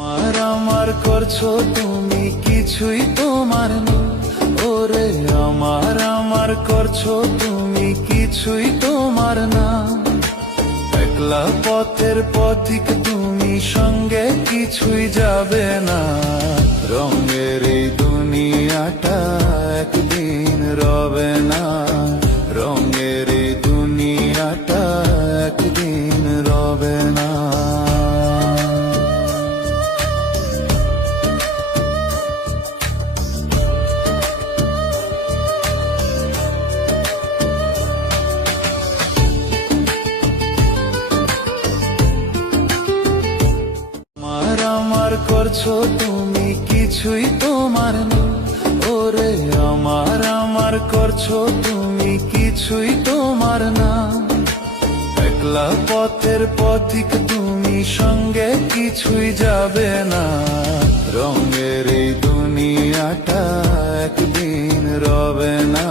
আমার করছো তুমি কিছুই তোমার না, ওরে আমার করছো তুমি কিছুই তোমার না। একলা পথের পথিক তুমি, সঙ্গে কিছুই যাবে না। রঙের এই দুনিয়াটা একদিন রবে না, রঙের এই দুনিয়াটা একদিন রবে না। আমার করছো তুমি কিছুই তোমার না, ওরে আমার করছো তুমি কিছুই তোমার না। একলা পথের পথিক তুমি, সঙ্গে কিছুই যাবে না। রঙের এই দুনিয়াটা একদিন রবে না।